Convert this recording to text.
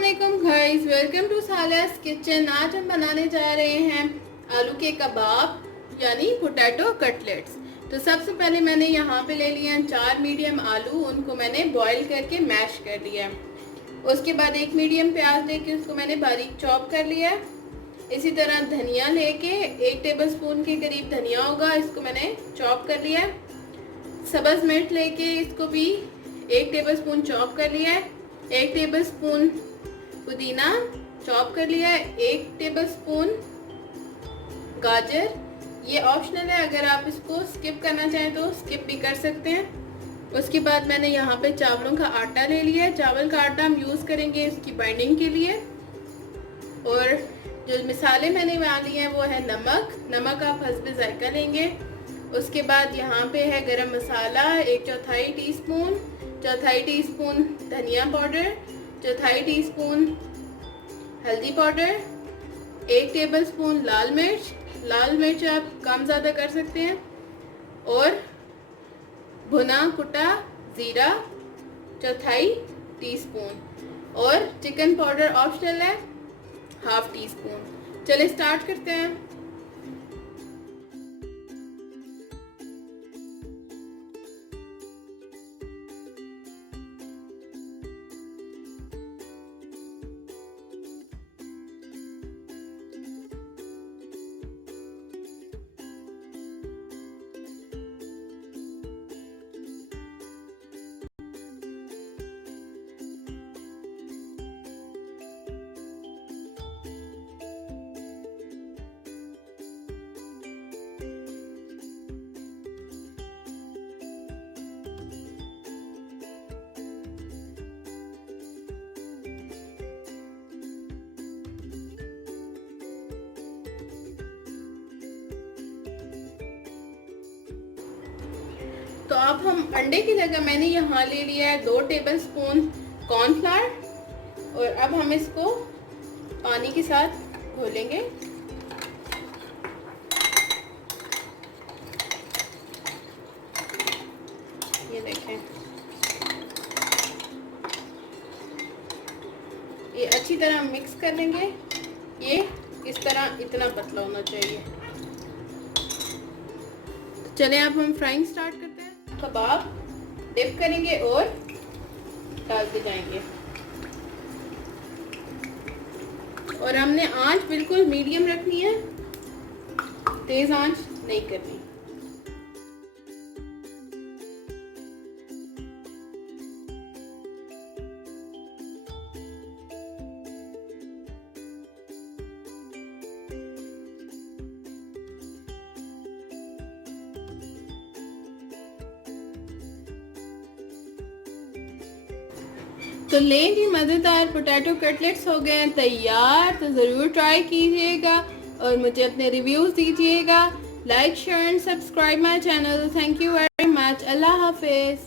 अस्सलामुअलैकुम guys, welcome to सालियास kitchen. आज हम बनाने जा रहे हैं आलू के कबाब यानी पोटैटो कटलेट्स। तो सबसे पहले मैंने यहाँ पे ले लिया 4 मीडियम आलू, उनको मैंने बॉईल करके मैश कर लिया। उसके बाद एक मीडियम प्याज लेके उसको मैंने बारीक चॉप कर लिया। इसी तरह धनिया लेके 1 टेबलस्पून के करीब धनिया होगा, इसको मैंने चॉप कर लिया। सब्ज़ मिर्च लेके इसको भी 1 टेबलस्पून चॉप कर लिया है। 1 टेबलस्पून पुदीना चॉप कर लिया है। 1 टेबलस्पून गाजर, ये ऑप्शनल है, अगर आप इसको स्किप करना चाहें तो स्किप भी कर सकते हैं। उसके बाद मैंने यहाँ पे चावलों का आटा ले लिया है। चावल का आटा हम यूज़ करेंगे इसकी बाइंडिंग के लिए। और जो मसाले मैंने वहाँ लिए हैं वो है नमक आप हस्बे जायका लेंगे। उसके बाद यहाँ पे है गरम मसाला 1/4 टीस्पून, 1/4 टीस्पून धनिया पाउडर, 1/4 टीस्पून हल्दी पाउडर, 1 टेबलस्पून लाल मिर्च आप कम ज़्यादा कर सकते हैं, और भुना कुटा ज़ीरा 1/4 टीस्पून, और चिकन पाउडर ऑप्शनल है 1/2 टीस्पून। चलिए स्टार्ट करते हैं। तो अब हम अंडे की जगह मैंने यहाँ ले लिया है 2 टेबलस्पून कॉर्नफ्लावर, और अब हम इसको पानी के साथ घोलेंगे। ये देखें, ये अच्छी तरह मिक्स कर लेंगे। ये इस तरह इतना पतला होना चाहिए। चले अब हम फ्राइंग स्टार्ट करते हैं। कबाब डिप करेंगे और डालते जाएंगे, और हमने आंच बिल्कुल मीडियम रखनी है, तेज आंच नहीं करनी। तो लें जी, मज़ेदार पोटैटो कटलेट्स हो गए हैं तैयार। तो ज़रूर ट्राई कीजिएगा और मुझे अपने रिव्यूज़ दीजिएगा। Like share and subscribe my channel. Thank you very much. अल्लाह हाफिज़।